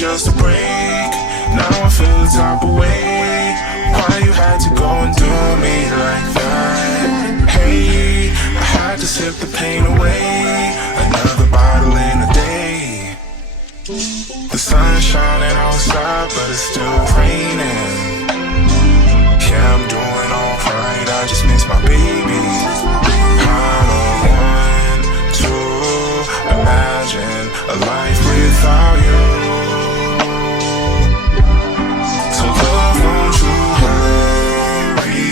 just a break. Now I feel the type of way. Why you had to go and do me like that? Hey, I had to sip the pain away. Another bottle in a day. The sun's shining outside, but it's still raining. Yeah, I'm doing alright, I just miss my baby. I don't want to imagine a life without you. So love, won't you hurry?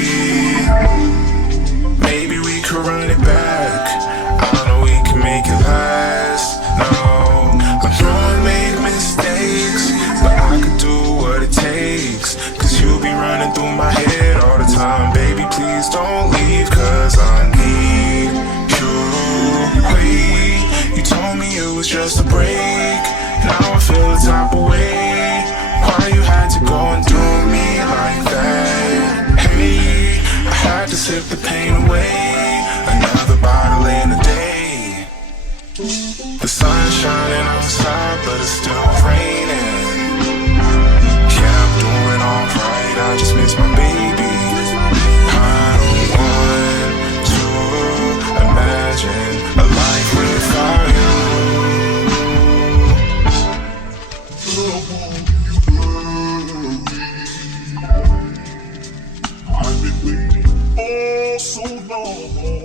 Maybe we could run it back. I know we can make it last. No, I know I made mistakes, but I could do what it takes. Cause you be running through my head all the time. Baby, please don't leave, cause I need you. Wait, you told me it was just a break. Now I feel the type of way. Why you had to go and do me like that? Hey, I had to sip the pain away. Another bottle in a day. The sun's shining outside, but it's still raining. Yeah, I'm doing alright, I just miss my baby. I don't want to imagine a life without you. I've been waiting oh so long.